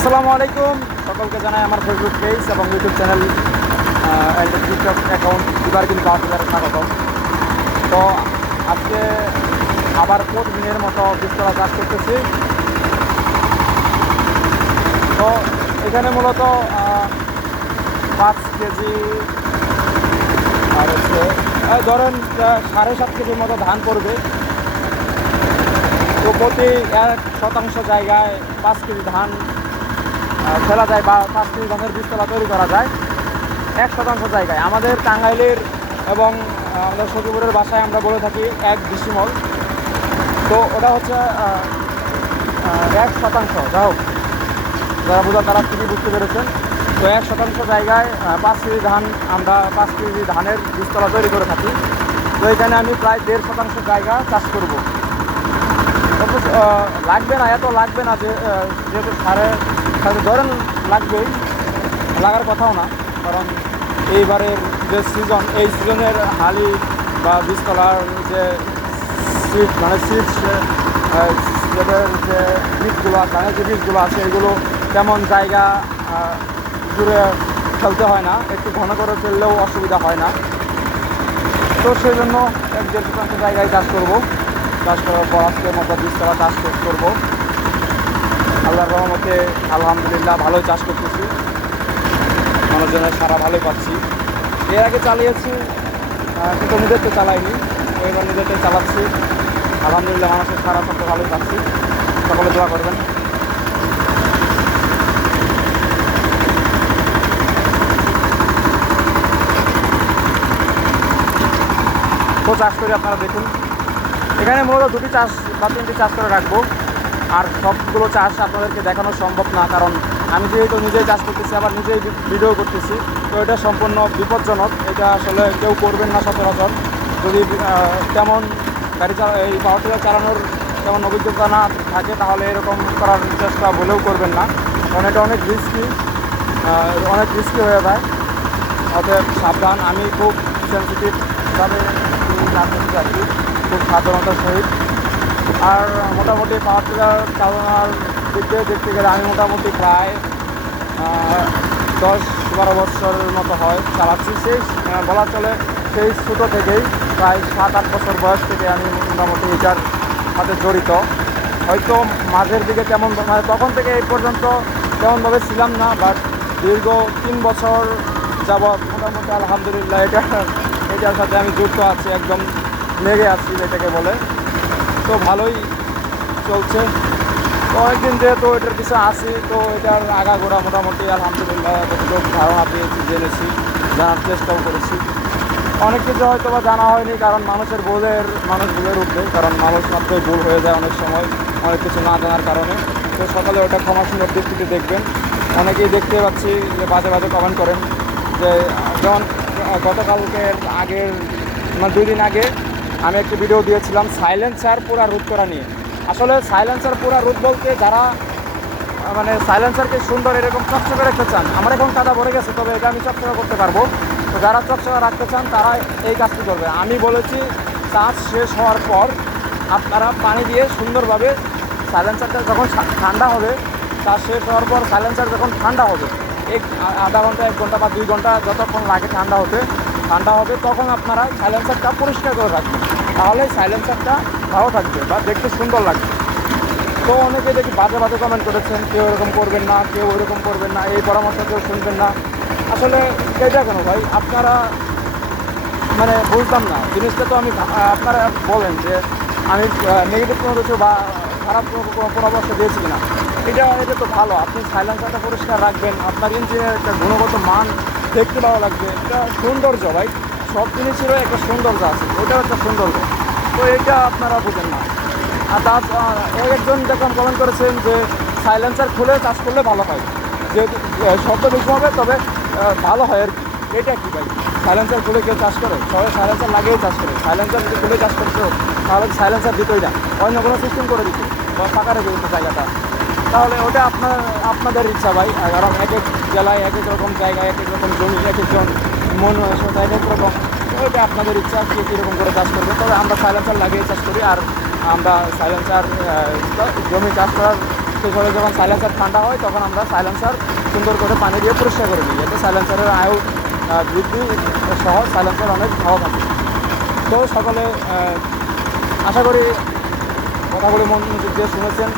আসসালামু আলাইকুম। সকলকে জানাই আমার ফেসবুক পেজ এবং ইউটিউব চ্যানেল অ্যান্ড অ্যাকাউন্ট দুবার কিন্তু আপনাদের স্বাগতম। তো আজকে আবার প্রতিদিনের মতো বীজতলা চাষ করতেছি। তো এখানে মূলত পাঁচ কেজি, আর হচ্ছে ধরেন সাড়ে সাত কেজির মতো ধান পড়বে। তো প্রতি এক শতাংশ জায়গায় পাঁচ কেজি ধান ফেলা যায় বা পাঁচ কেজি ধানের বীজতলা তৈরি করা যায়। এক শতাংশ জায়গায়। আমাদের টাঙ্গাইলের এবং আমাদের সখীপুরের বাসায় আমরা বলে থাকি এক ডিসিমল। তো ওটা হচ্ছে এক শতাংশ। যা হোক, যারা বোঝা তারা ঠিকই বুঝতে পেরেছেন। তো এক শতাংশ জায়গায় পাঁচ কেজি ধান আমরা পাঁচ কেজি ধানের বীজতলা তৈরি করে থাকি। তো এখানে আমি প্রায় দেড় শতাংশ জায়গা চাষ করব। লাগবে না, এত লাগবে না যে যেহেতু সাড়ে সাড়ে ধরেন লাগবেই, লাগার কথাও না, কারণ এইবারের যে সিজন এই সিজনের হালি বা বীজতলার যে সিট মানে সিডস যেটার যে বীজগুলো, ধানের যে বীজগুলো আছে, এগুলো তেমন জায়গা জুড়ে ফেলতে হয় না, একটু ঘন করে ফেললেও অসুবিধা হয় না। তো সেই জন্য এক দেড় শতাংশ জায়গায় চাষ করব। চাষ করার পর আজকের মতো বীজতলা চাষ করব। আল্লাহর রহমতে আলহামদুলিল্লাহ ভালোই চাষ করতেছি। মানুষজনের সারা ভালোই পাচ্ছি। এর আগে চালিয়েছি আহ, নিজের তো চালাইনি। এবার নিজেরতে চালাচ্ছি। আলহামদুলিল্লাহ মানুষের সারা সত্য ভালোই পাচ্ছি। সকলে দোয়া করবেন। তো চাষ করে আপনারা দেখুন। এখানে মূলত দুটি চাষ বা তিনটি চাষ করে রাখব। আর সবগুলো চাষ আপনাদেরকে দেখানো সম্ভব না, কারণ আমি যেহেতু নিজেই চাষ করতেছি, আবার নিজেই ভিডিও করতেছি, তো এটা সম্পূর্ণ বিপজ্জনক। এটা আসলে কেউ করবেন না সচরাচর। যদি তেমন গাড়ি চালা এই পাওয়ার টিলার চালানোর তেমন অভিজ্ঞতা না থাকে, তাহলে এরকম করার চেষ্টা বলেও করবেন না। কারণ এটা অনেক রিস্কি অনেক রিস্কি হয়ে যায়। অতএব সাবধান, আমি খুব সেন্সিটিভভাবে কি খুব সাবধানতার সহিত। আর মোটামুটি পাওয়ার টিলার চালানোর দিক দেখতে গেলে আমি মোটামুটি প্রায় দশ বারো বছরের মতো হয় চালাচ্ছি। সেই বলা চলে সেই ছোটো থেকেই প্রায় সাত আট বছর বয়স থেকে আমি মোটামুটি এটার সাথে জড়িত। হয়তো মাঝের দিকে তেমন মানে তখন থেকে এই পর্যন্ত তেমনভাবে ছিলাম না বাট দীর্ঘ তিন বছর যাবৎ মোটামুটি আলহামদুলিল্লাহ এটা, এটার সাথে আমি যুক্ত আছি, একদম লেগে আছি এটাকে বলে। তো ভালোই চলছে। তো অনেকদিন যেহেতু এটার কিছু আসি তো এটার আগাগোড়া মোটামুটি আলহামদুলিল্লাহ যতটুকু ধারণা পেয়েছি জেনেছি জানার চেষ্টাও করেছি। অনেক কিছু হয়তো বা জানা হয়নি কারণ মানুষের ভুলের মানুষ ভুলের উঠবে কারণ মানুষ মাত্রই ভুল হয়ে যায় অনেক সময় অনেক কিছু না জানার কারণে। তো সকালে ওটা ক্ষমা সুন্দর দৃষ্টিতে দেখবেন। অনেকেই দেখতে পাচ্ছি যে বাজে বাজে কমেন্ট করেন যে যেমন আহ, গতকালকের আগের মানে দুই দিন আগে আমি একটি ভিডিও দিয়েছিলাম সাইলেন্সার পুরা রোধ করা নিয়ে। আসলে সাইলেন্সার পুরা রোধ বলতে যারা মানে সাইলেন্সারকে সুন্দর এরকম চকচকে রাখতে চান, আমার এখন কাদা ভরে গেছে, তবে এটা আমি চকচকে করতে পারব। তো যারা চকচকে রাখতে চান, তারা এই কাজটি করবে। আমি বলেছি চাষ শেষ হওয়ার পর আপনারা পানি দিয়ে সুন্দরভাবে সাইলেন্সারটা যখন ঠান্ডা হবে চাষ শেষ হওয়ার পর সাইলেন্সার যখন ঠান্ডা হবে, এক আধা ঘণ্টা, এক ঘণ্টা বা দুই ঘণ্টা যতক্ষণ লাগে ঠান্ডা হতে ঠান্ডা হবে, তখন আপনারা সাইলেন্সারটা পরিষ্কার করে রাখবেন। তাহলে সাইলেন্সারটা ভালো থাকবে বা দেখতে সুন্দর লাগবে। তো অনেকে দেখি বাজে বাজে কমেন্ট করেছেন, কেউ এরকম করবেন না, কেউ ওরকম করবেন না, এই পরামর্শ কেউ শুনবেন না। আসলে এটা কেন ভাই? আপনারা মানে বুঝলাম না। জিনিসটা তো আমি আপনারা বলেন যে আমি নেগেটিভ কোনো কিছু বা খারাপ কোনো পরামর্শ দিয়েছি কিনা। এটা এটা তো ভালো। আপনি সাইলেন্সারটা পরিষ্কার রাখবেন। আপনার ইঞ্জিনের একটা গুণগত মান দেখতে ভালো লাগবে। এটা সৌন্দর্য ভাই। সব জিনিসেরও একটা সৌন্দর্য আছে। ওটাও একটা সৌন্দর্য। তো এটা আপনারা বুঝেন না। আর তার এক একজন দেখলাম কমেন্ট করেছেন যে সাইলেন্সার খুলে চাষ করলে ভালো হয়। যেহেতু শব্দ বেশি হবে তবে ভালো হয় আর কি। এটা কি ভাই? সাইলেন্সার খুলে কেউ চাষ করে? সবাই সাইলেন্সার লাগিয়েই চাষ করে। সাইলেন্সার যদি খুলে চাষ করতো তাহলে সাইলেন্সার দিতই না। অন্য কোনো সিস্টেম করে দিত। বা ফাঁকা রেখে জায়গাটা। তাহলে ওটা আপনার, আপনাদের ইচ্ছা ভাই। কারণ এক এক জেলায় এক এক রকম জায়গায় এক এক রকম জমি, এক একজন মন এক এক রকম। ওইটা আপনাদের ইচ্ছা কে কীরকম করে চাষ করবে। তবে আমরা সাইলেন্সার লাগিয়ে চাষ করি। আর আমরা সাইলেন্সার জমি চাষ করার শেষ হলে যখন সাইলেন্সার ঠান্ডা হয়, তখন আমরা সাইলেন্সার সুন্দর করে পানি দিয়ে পরিষ্কার করে নিই এতে সাইলেন্সারের আয়ু বৃদ্ধি সহ সাইলেন্সার অনেক ভালো থাকে তো সকলে আশা করি কথাগুলি মনোযোগ দিয়ে শুনেছেন।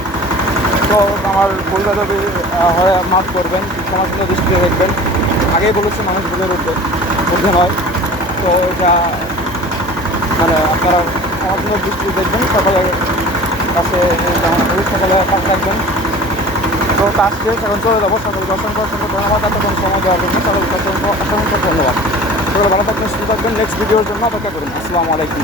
তো আমার ভুলটা যদি হয় মাফ করবেন সমাজ দৃষ্টিতে দেখবেন। আগেই বলেছি, মানুষ ভুলের উঠবে, বুঝে নয়। তো এটা মানে আপনারা সমাজ দৃষ্টিতে দেখবেন সকলের কাছে সকলে কাছে রাখবেন তো কাজ শেষ, এখন চলে যাব। সকলকে অসংখ্য অসংখ্য ধন্যবাদ। এতক্ষণ সময় দেওয়ার জন্য সকলকে অসংখ্য অসংখ্য ধন্যবাদ। সকলে ভালো থাকবেন, সুস্থ থাকবেন। নেক্সট ভিডিওর জন্য অপেক্ষা করুন। আসসালামু আলাইকুম।